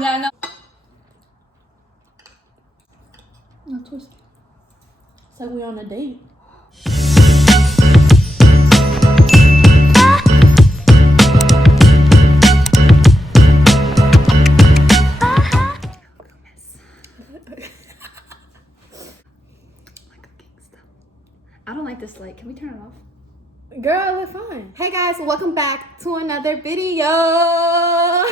Yeah, no. No twist. It's like we're on a date. I don't like this light. Can we turn it off? Girl, we're fine. Hey guys, welcome back to another video.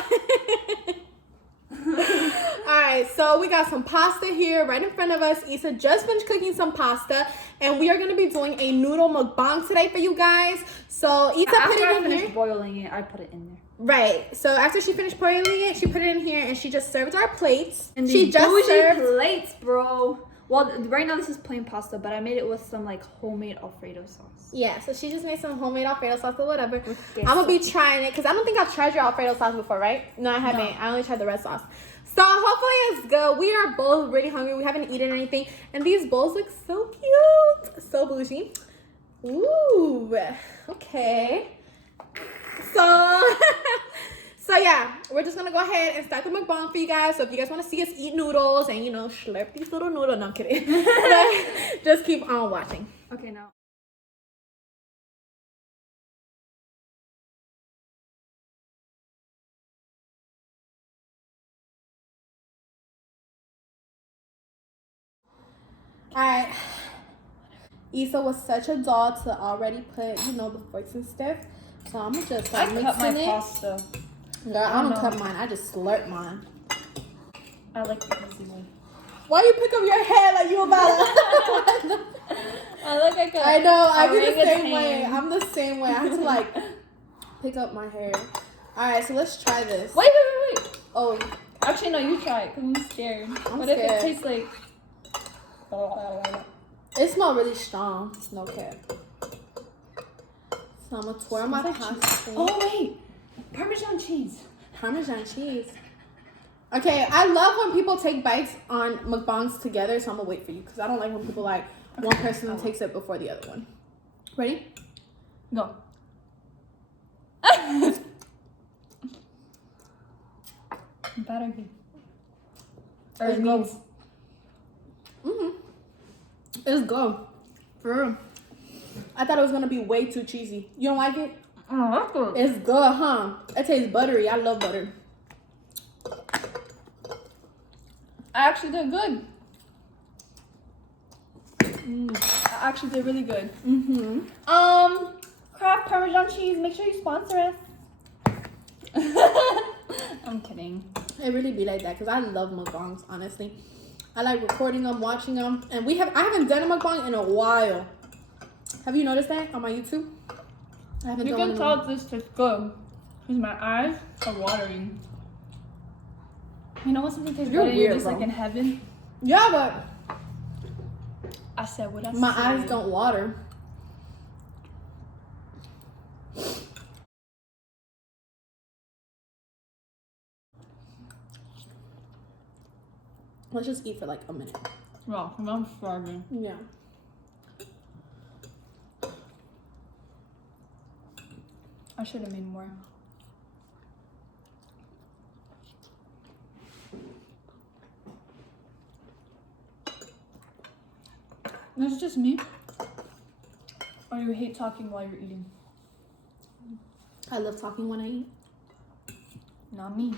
Alright, so we got some pasta here right in front of us. Isa just finished cooking some pasta, and we are going to be doing a noodle mukbang today for you guys. So Isa put it in here. Boiling it, I put it in there. Right. So after she finished boiling it, she put it in here, and she just served our plates. And she just served plates, bro. Well, right now this is plain pasta, but I made it with some like homemade Alfredo sauce. Yeah, so she just made some homemade Alfredo sauce or whatever. I'm gonna be trying it because I don't think I've tried your Alfredo sauce before, right? No, I haven't. No. I only tried the red sauce. So hopefully it's good. We are both really hungry. We haven't eaten anything, and these bowls look so cute, so bougie. Ooh, okay. So yeah, we're just gonna go ahead and start the mukbang for you guys. So if you guys want to see us eat noodles and, you know, slurp these little noodles, no, I'm kidding. But just keep on watching. Okay, now. Alright. Isa was such a doll to already put, you know, the forks and stuff. So I'm gonna just start mixing cut my it. Pasta. Girl, I don't cut mine. I just slurp mine. I like the easy way. Why you pick up your hair like you about to... I know. I do the same way. I'm the same way. I have to like pick up my hair. Alright, so let's try this. Wait. Oh. Actually, no, you try it because I'm scared. What if it tastes like... It smells really strong. No cap. So I'm gonna twirl my pasta. Oh wait, Parmesan cheese. Parmesan cheese. Okay, I love when people take bites on mukbangs together, so I'm gonna wait for you because I don't like when people like one person takes it before the other one. Ready? Go. Better be. Let's go. It's good. For real. I thought it was gonna be way too cheesy. You don't like it? Oh, that's good. It's good, huh? It tastes buttery. I love butter. I actually did good. I actually did really good. Kraft Parmesan cheese. Make sure you sponsor us. I'm kidding. It really be like that because I love mukbangs, honestly. I like recording them, watching them, and I haven't done a mukbang in a while. Have you noticed that on my YouTube? I haven't done one. You can tell this tastes good because my eyes are watering. You know what something tastes good? You're just like in heaven. Yeah, but I said what I said. My eyes don't water. Let's just eat for like a minute. Wow, I'm starving. Yeah. I should have made more. Is it just me? Or you hate talking while you're eating? I love talking when I eat. Not me.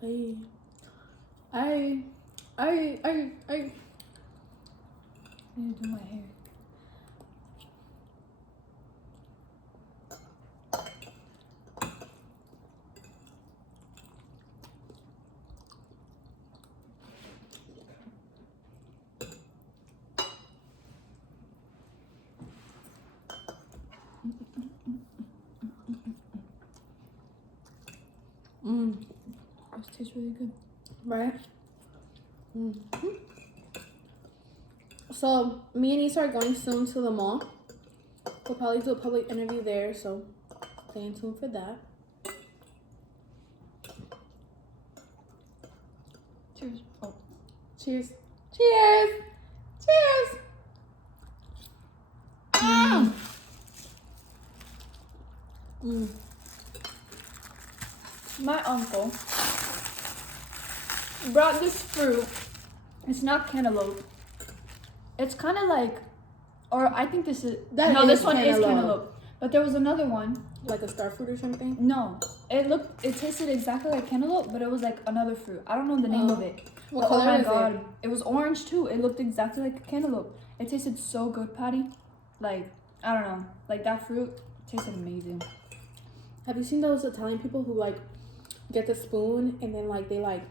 I need to do my hair. This tastes really good. Right? So, me and Issa are going soon to the mall. We'll probably do a public interview there, so stay tuned for that. Cheers. Oh. Cheers. Cheers. Cheers. My uncle brought this fruit. It's not cantaloupe. It's kind of like, or I think this is, this one is cantaloupe. But there was another one. Like a star fruit or something? No. It tasted exactly like cantaloupe, but it was like another fruit. I don't know the name of it. What color oh my is god. It was orange too. It looked exactly like a cantaloupe. It tasted so good, Patty. Like, I don't know. Like that fruit tasted amazing. Have you seen those Italian people who like get the spoon and then like they like,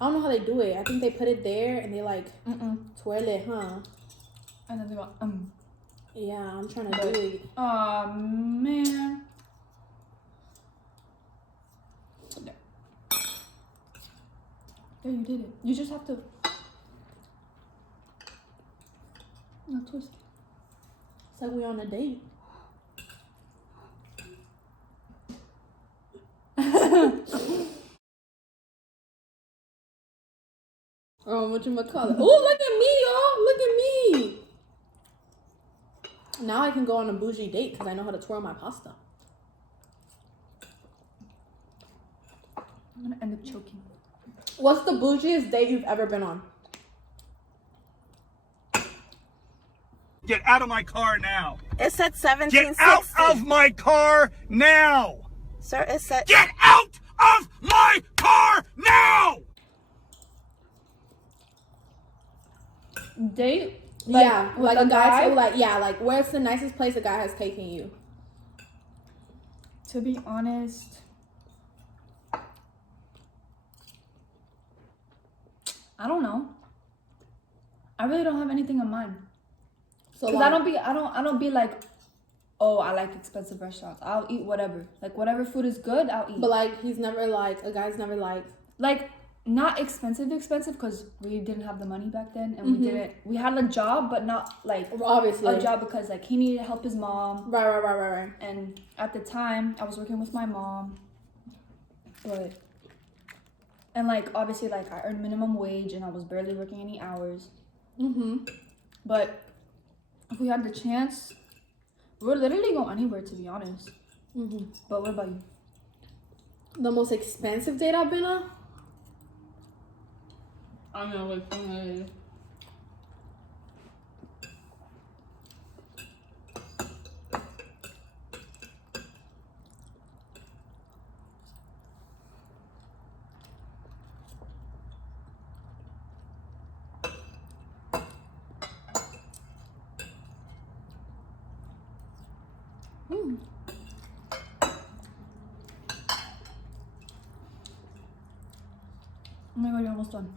I don't know how they do it. I think they put it there and they like twirl it, huh? And then they go, Yeah, I'm trying to do it. Oh man. There, you did it. You just have to. No, twist. It's like we're on a date. Oh, whatchamacallit? Oh, look at me, y'all. Look at me. Now I can go on a bougie date because I know how to twirl my pasta. I'm gonna end up choking. What's the bougiest date you've ever been on? Get out of my car now. It said 1760. Get out of my car now. Sir, it said... Get out of my car now. Date? Yeah, like a guy. guy? So like, yeah, like where's the nicest place a guy has taken you? To be honest, I don't know. I really don't have anything in mind. So Because like, I don't be like, oh, I like expensive restaurants. I'll eat whatever. Like whatever food is good, I'll eat. but like he's never like a guy's never like not expensive because we didn't have the money back then, and we had a job, but not like obviously a job because like he needed to help his mom. Right. And at the time I was working with my mom, and like obviously like I earned minimum wage and I was barely working any hours. But if we had the chance, we're literally go anywhere, to be honest. But what about you? The most expensive date I've been on? I don't know what Oh my god, you're almost done.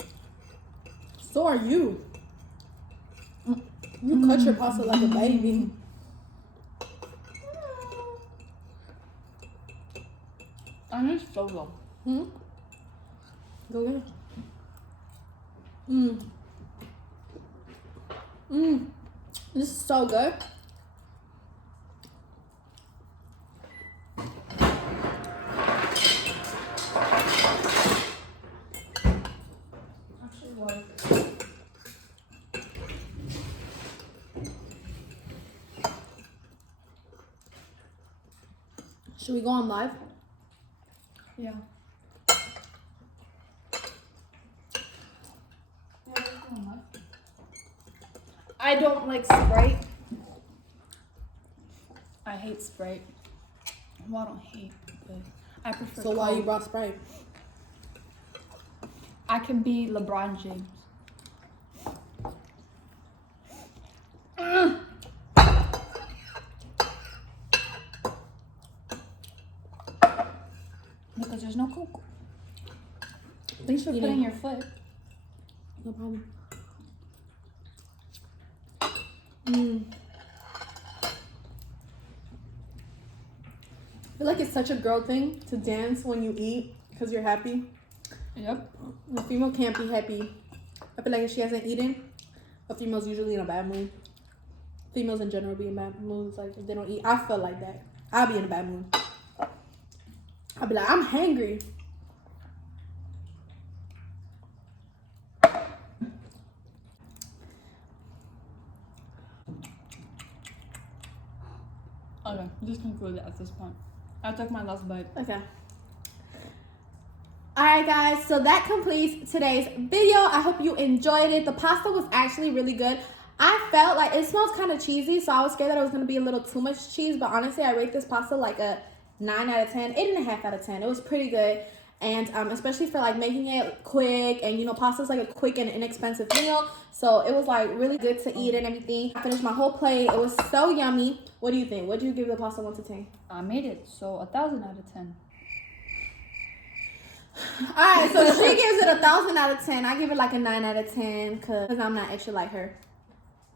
So are you. You cut your pasta like a baby. I need Xoxo. Go get it. This is so good. Actually, what? Should we go on live? Yeah. I don't like Sprite. I hate Sprite. Well, I don't hate, but I prefer So why you Coke. brought Sprite? I can be LeBron James. Because there's no Coke. Thanks for putting your foot. No problem. I feel like it's such a girl thing to dance when you eat because you're happy. Yep. A female can't be happy. I feel like if she hasn't eaten, a female's usually in a bad mood. Females in general be in bad moods. Like if they don't eat, I feel like that. I'll be in a bad mood. I'll be like, I'm hangry. Okay, just conclude it at this point. I took my last bite. Okay. Alright guys, so that completes today's video. I hope you enjoyed it. The pasta was actually really good. I felt like it smells kind of cheesy, so I was scared that it was going to be a little too much cheese. But honestly, I rate this pasta like a 9 out of 10, 8.5 out of 10. It was pretty good. And especially for like making it quick, and you know, pasta's like a quick and inexpensive meal. So it was like really good to eat and everything. I finished my whole plate. It was so yummy. What do you think? What do you give the pasta 1 to 10? I made it, so 1,000 out of 10. Alright, so she gives it 1,000 out of 10. I give it like a 9 out of 10 because I'm not extra like her.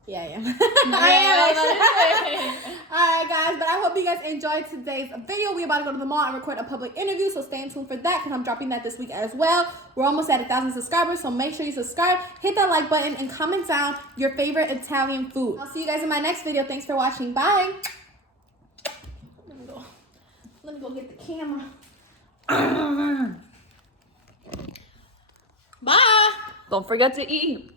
Yeah, I am. I am extra. Alright guys, but I hope you guys enjoyed today's video. We're about to go to the mall and record a public interview, so stay tuned for that because I'm dropping that this week as well. We're almost at 1,000 subscribers, so make sure you subscribe, hit that like button, and comment down your favorite Italian food. I'll see you guys in my next video. Thanks for watching. Bye. Let me go get the camera. Bye. Don't forget to eat.